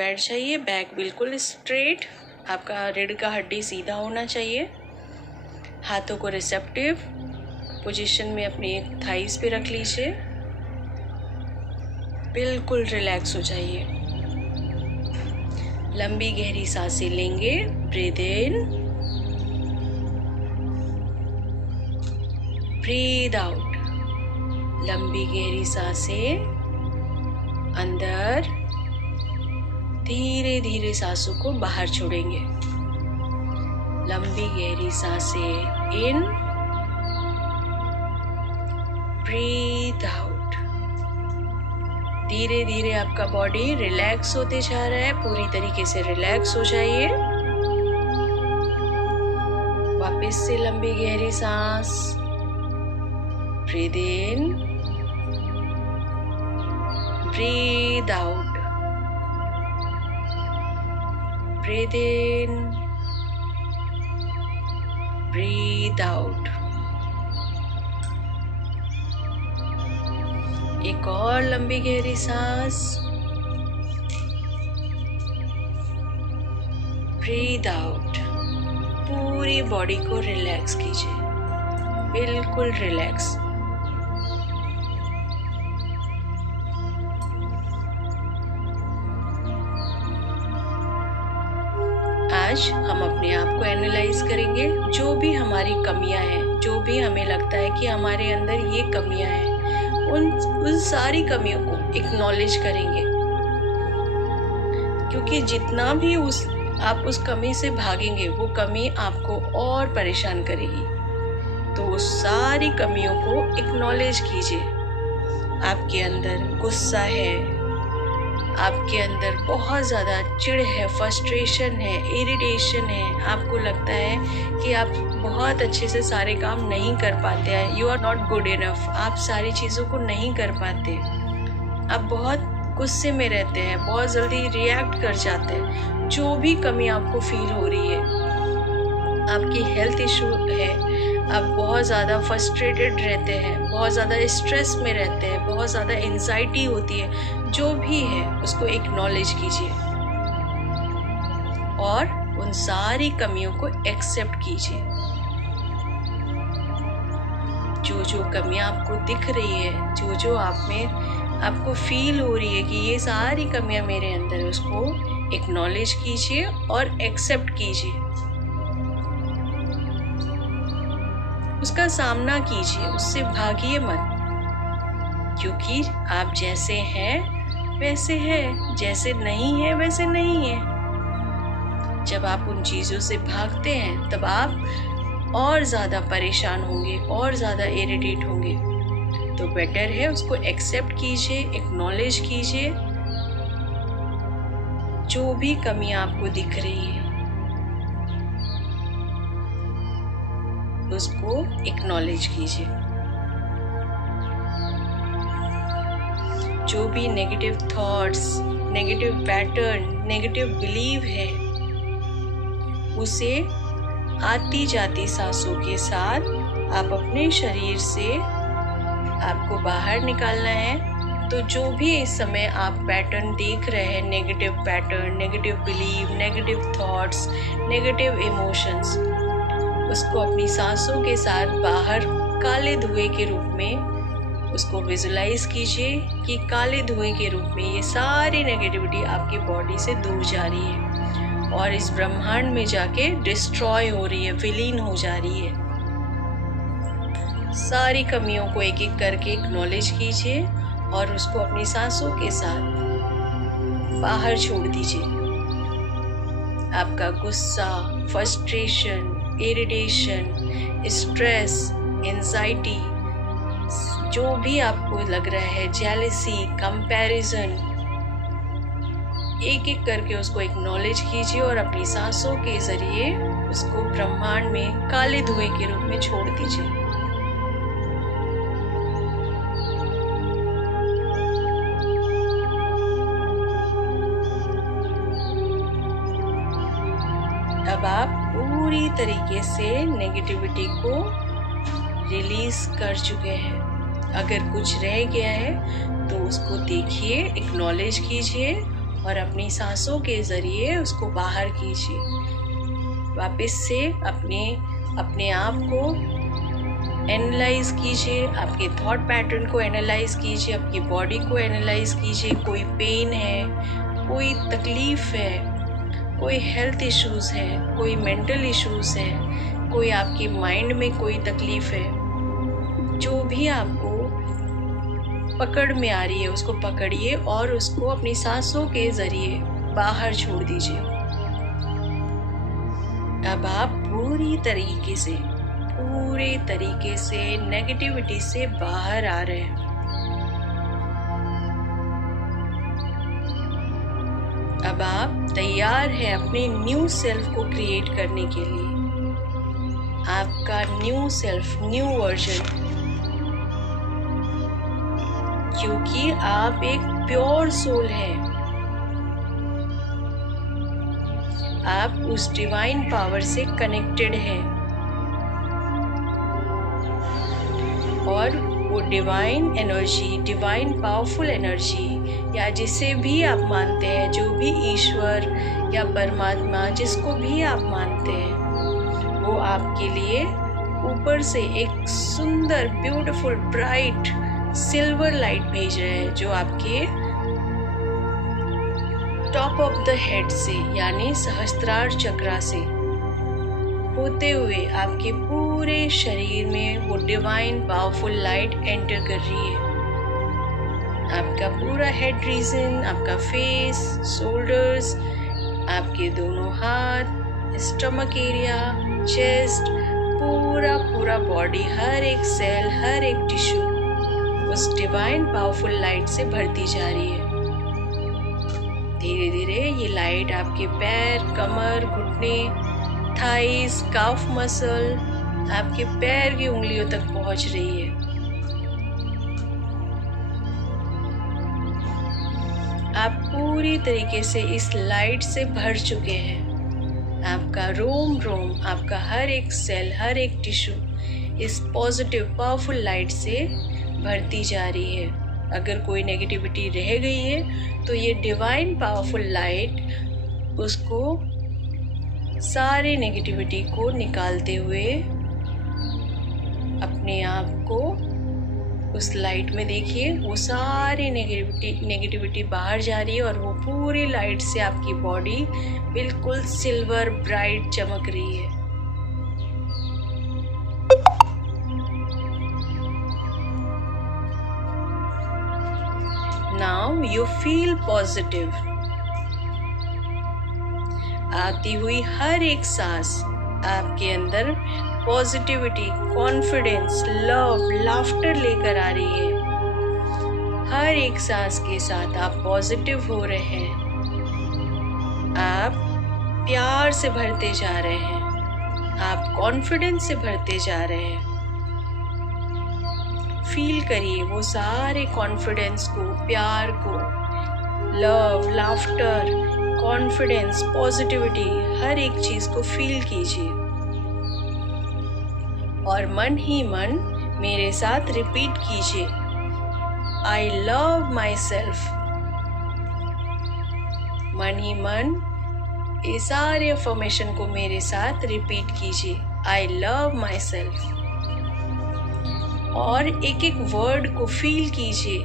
बैठ जाइए, बैक बिल्कुल स्ट्रेट, आपका रीढ़ का हड्डी सीधा होना चाहिए। हाथों को रिसेप्टिव पोजीशन में अपनी थाइस पे रख लीजिए, बिल्कुल रिलैक्स हो जाइए। लंबी गहरी सांसें लेंगे, ब्रीथ इन, ब्रीथ आउट। लंबी गहरी सांसें अंदर, धीरे धीरे सांसों को बाहर छोड़ेंगे। लंबी गहरी सांसें इन, ब्रीथ आउट। धीरे धीरे आपका बॉडी रिलैक्स होते जा रहा है, पूरी तरीके से रिलैक्स हो जाइए। वापस से लंबी गहरी सांस, ब्रीथ इन, ब्रीथ आउट, ब्रीथ इन, ब्रीथ आउट। एक और लंबी गहरी सांस, ब्रीथ आउट। पूरी बॉडी को रिलैक्स कीजिए, बिल्कुल रिलैक्स। आज हम अपने आप को एनालाइज करेंगे, जो भी हमारी कमियां हैं, जो भी हमें लगता है कि हमारे अंदर ये कमियां हैं, उन सारी कमियों को एक्नॉलेज करेंगे। क्योंकि जितना भी आप उस कमी से भागेंगे, वो कमी आपको और परेशान करेगी। तो उस सारी कमियों को एक्नॉलेज कीजिए। आपके अंदर गुस्सा है, आपके अंदर बहुत ज़्यादा चिढ़ है, फ्रस्ट्रेशन है, इरिटेशन है, आपको लगता है कि आप बहुत अच्छे से सारे काम नहीं कर पाते हैं, you are not good enough, आप सारी चीज़ों को नहीं कर पाते, आप बहुत गुस्से में रहते हैं, बहुत जल्दी रिएक्ट कर जाते हैं। जो भी कमी आपको फील हो रही है, आपकी हेल्थ इशू है, आप बहुत ज़्यादा फ्रस्ट्रेटेड रहते हैं, बहुत ज़्यादा स्ट्रेस में रहते हैं, बहुत ज़्यादा एंजाइटी होती है, जो भी है उसको एक्नॉलेज कीजिए और उन सारी कमियों को एक्सेप्ट कीजिए। जो जो कमियां आपको दिख रही है, जो जो आप में आपको फील हो रही है कि ये सारी कमियां मेरे अंदर है, उसको एक्नॉलेज कीजिए और एक्सेप्ट कीजिए। उसका सामना कीजिए, उससे भागिए मत, क्योंकि आप जैसे हैं वैसे है, जैसे नहीं है वैसे नहीं है। जब आप उन चीज़ों से भागते हैं तब आप और ज़्यादा परेशान होंगे, और ज़्यादा इरिटेट होंगे। तो बेटर है उसको एक्सेप्ट कीजिए, एक्नॉलेज कीजिए। जो भी कमियां आपको दिख रही है उसको एक्नॉलेज कीजिए। जो भी negative thoughts, negative pattern, negative believe है, उसे आती जाती सांसों के साथ आप अपने शरीर से आपको बाहर निकालना है। तो जो भी इस समय आप पैटर्न देख रहे हैं, negative pattern, negative believe, negative thoughts, negative emotions, उसको अपनी सांसों के साथ बाहर काले धुएं के रूप में उसको विजुलाइज कीजिए कि काले धुएं के रूप में ये सारी नेगेटिविटी आपकी बॉडी से दूर जा रही है और इस ब्रह्मांड में जाके डिस्ट्रॉय हो रही है, विलीन हो जा रही है। सारी कमियों को एक एक करके एक्नॉलेज कीजिए और उसको अपनी सांसों के साथ बाहर छोड़ दीजिए। आपका गुस्सा, फ्रस्ट्रेशन, इरिटेशन, स्ट्रेस, एंजाइटी, जो भी आपको लग रहा है, जेलसी, कंपैरिजन, एक एक करके उसको एक्नॉलेज कीजिए और अपनी सांसों के जरिए उसको ब्रह्मांड में काले धुएं के रूप में छोड़ दीजिए। अब आप पूरी तरीके से नेगेटिविटी को रिलीज कर चुके हैं। अगर कुछ रह गया है तो उसको देखिए, एक्नॉलेज कीजिए और अपनी सांसों के ज़रिए उसको बाहर कीजिए। वापस से अपने आप को एनालाइज कीजिए, आपके थॉट पैटर्न को एनालाइज कीजिए, आपकी बॉडी को एनालाइज कीजिए। कोई पेन है, कोई तकलीफ़ है, कोई हेल्थ इश्यूज़ है, कोई मेंटल इश्यूज़ है, कोई आपके माइंड में कोई तकलीफ़ है, जो भी आपको पकड़ में आ रही है उसको पकड़िए और उसको अपनी सांसों के ज़रिए बाहर छोड़ दीजिए। अब आप पूरे तरीके से नेगेटिविटी से बाहर आ रहे हैं। अब आप तैयार हैं अपने न्यू सेल्फ को क्रिएट करने के लिए। आपका न्यू सेल्फ, न्यू वर्जन, क्योंकि आप एक प्योर सोल हैं। आप उस डिवाइन पावर से कनेक्टेड हैं और वो divine energy, divine powerful energy, या जिसे भी आप मानते हैं, जो भी ईश्वर या परमात्मा, जिसको भी आप मानते हैं, वो आपके लिए ऊपर से एक सुंदर, ब्यूटीफुल, ब्राइट सिल्वर लाइट भेज रहे हैं, जो आपके टॉप ऑफ द हेड से यानी सहस्त्रार चक्रा से होते हुए आपके पूरे शरीर में वो डिवाइन पावरफुल लाइट एंटर कर रही है। आपका पूरा हेड रीजन, आपका फेस, शोल्डर्स, आपके दोनों हाथ, स्टमक एरिया, चेस्ट, पूरा बॉडी, हर एक सेल, हर एक टिश्यू उस डिवाइन पावरफुल लाइट से भरती जा रही है। धीरे धीरे ये लाइट आपके पैर, कमर, घुटने, थाइस, काफ मसल, आपके पैर की उंगलियों तक पहुंच रही है। आप पूरी तरीके से इस लाइट से भर चुके हैं। आपका रोम, आपका हर एक सेल, हर एक टिश्यू इस पॉजिटिव पावरफुल लाइट से भरती जा रही है। अगर कोई नेगेटिविटी रह गई है तो ये डिवाइन पावरफुल लाइट उसको, सारे नेगेटिविटी को निकालते हुए अपने आप को उस लाइट में देखिए, वो सारी नेगेटिविटी बाहर जा रही है और वो पूरी लाइट से आपकी बॉडी बिल्कुल सिल्वर ब्राइट चमक रही है। Now you feel positive. आती हुई हर एक सांस आपके अंदर पॉजिटिविटी, कॉन्फिडेंस, लव, लाफ्टर लेकर आ रही है। हर एक सांस के साथ आप पॉजिटिव हो रहे हैं। आप प्यार से भरते जा रहे हैं, आप कॉन्फिडेंस से भरते जा रहे हैं। फील करिए वो सारे कॉन्फिडेंस को, प्यार को, लव, लाफ्टर, कॉन्फिडेंस, पॉजिटिविटी, हर एक चीज को फील कीजिए और मन ही मन मेरे साथ रिपीट कीजिए, आई लव माई सेल्फ। मन ही मन ये सारे अफर्मेशन को मेरे साथ रिपीट कीजिए, आई लव माई सेल्फ। और एक एक वर्ड को फील कीजिए,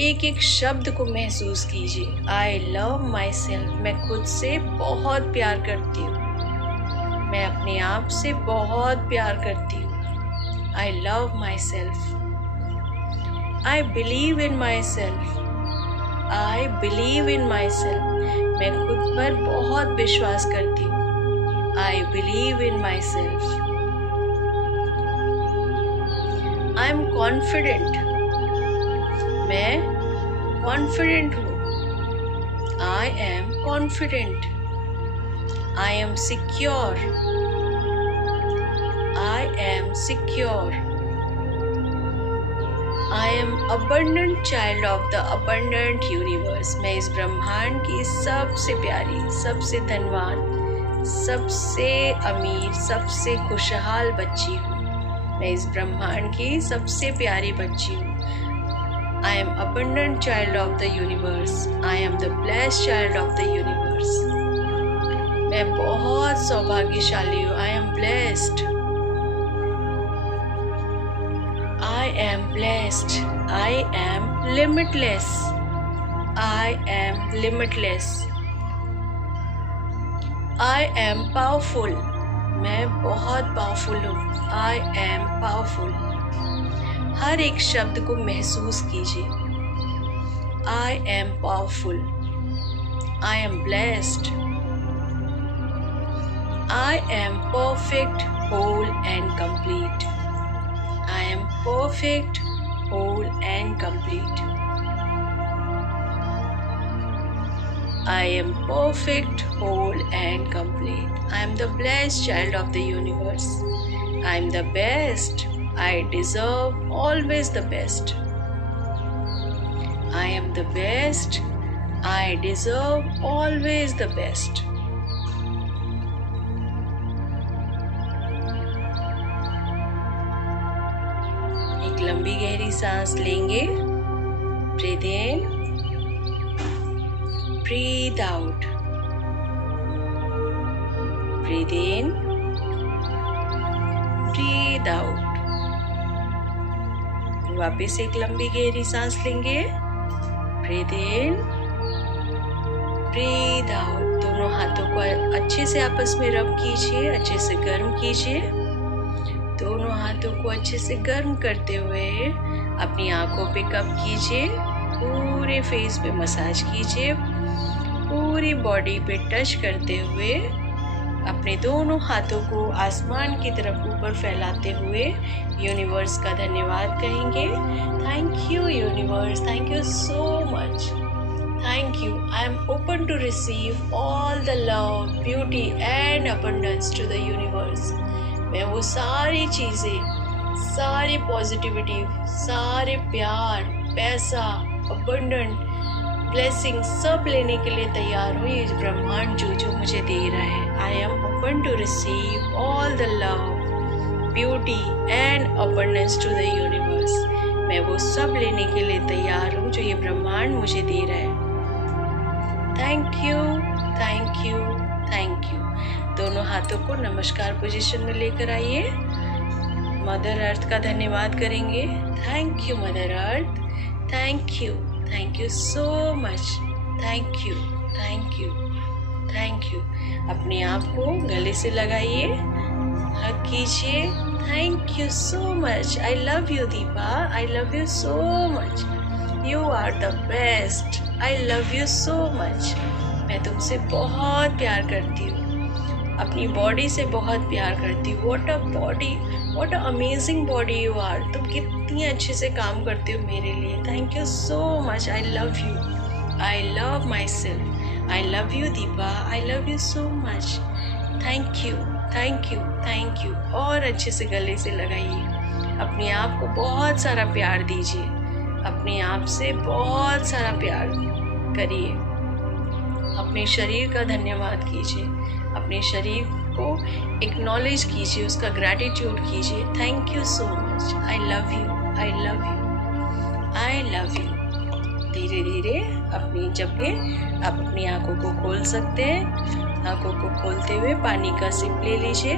एक एक शब्द को महसूस कीजिए, आई लव माई सेल्फ। मैं खुद से बहुत प्यार करती हूँ, मैं अपने आप से बहुत प्यार करती हूँ, आई love myself. I believe in my self, I believe in my self. मैं खुद पर बहुत विश्वास करती हूँ, I believe in my self. I am confident, मैं कॉन्फिडेंट हूँ, I am confident. I am secure, I am secure. I am abundant child of the abundant universe. मैं इस ब्रह्मांड की सबसे प्यारी, सबसे धनवान, सबसे अमीर, सबसे खुशहाल बच्ची हूँ। मैं इस ब्रह्मांड की सबसे प्यारी बच्ची हूँ। I am abundant child of the universe. I am the blessed child of the universe. मैं बहुत सौभाग्यशाली हूँ. I am blessed. I am blessed. I am limitless. I am limitless. I am powerful. मैं बहुत पावरफुल हूँ. I am powerful. हर एक शब्द को महसूस कीजिए. I am powerful. I am blessed. I am perfect, whole and complete. I am perfect, whole and complete. I am perfect, whole and complete. I am the blessed child of the universe. I am the best. I deserve always the best. I am the best. I deserve always the best. एक लंबी गहरी सांस लेंगे. Breathe in. Breathe out. Breathe in. Breathe out. वापस एक लंबी गहरी सांस लेंगे. Breathe in. Breathe out. दोनों हाथों को अच्छे से आपस में रब कीजिए, अच्छे से गर्म कीजिए. दोनों हाथों को अच्छे से गर्म करते हुए अपनी आंखों पे कप कीजिए. पूरे फेस पे मसाज कीजिए. पूरी बॉडी पे टच करते हुए अपने दोनों हाथों को आसमान की तरफ ऊपर फैलाते हुए यूनिवर्स का धन्यवाद कहेंगे. Thank you universe. Thank you so much. Thank you. I am open to receive all the love, beauty and abundance to the universe. मैं वो सारी चीज़ें, सारी पॉजिटिविटी, सारे प्यार, पैसा, abundant, blessing सब लेने के लिए तैयार हूँ. ये ब्रह्मांड जो मुझे दे रहा है. I am open to receive all the love, beauty and abundance to the universe. मैं वो सब लेने के लिए तैयार हूँ जो ये ब्रह्मांड मुझे दे रहा है. Thank you, thank you, thank you. दोनों हाथों को नमस्कार पोजीशन में लेकर आइए. मदर अर्थ का धन्यवाद करेंगे. Thank you mother earth. Thank you so much. Thank you, thank you, thank you. अपने आप को गले से लगाइए, हग कीजिए. Thank you so much. I love you Deepa. I love you so much. You are the best. I love you so much. मैं तुमसे बहुत प्यार करती हूँ. अपनी बॉडी से बहुत प्यार करती हूँ. What a body, what a amazing body you are. तुम कितनी अच्छे से काम करते हो मेरे लिए. Thank you so much. I love you. I love myself. I love you Deepa. I love you so much. Thank you, thank you, thank you. और अच्छे से गले से लगाइए. अपने आप को बहुत सारा प्यार दीजिए. अपने आप से बहुत सारा प्यार करिए. अपने शरीर का धन्यवाद कीजिए. अपने शरीर को एक्नॉलेज कीजिए, उसका ग्रैटिट्यूड कीजिए. Thank you so much. I love you. I love you. I love you. धीरे धीरे अपनी जगह आप अपनी आंखों को खोल सकते हैं. आंखों को खोलते हुए पानी का सिप ले लीजिए.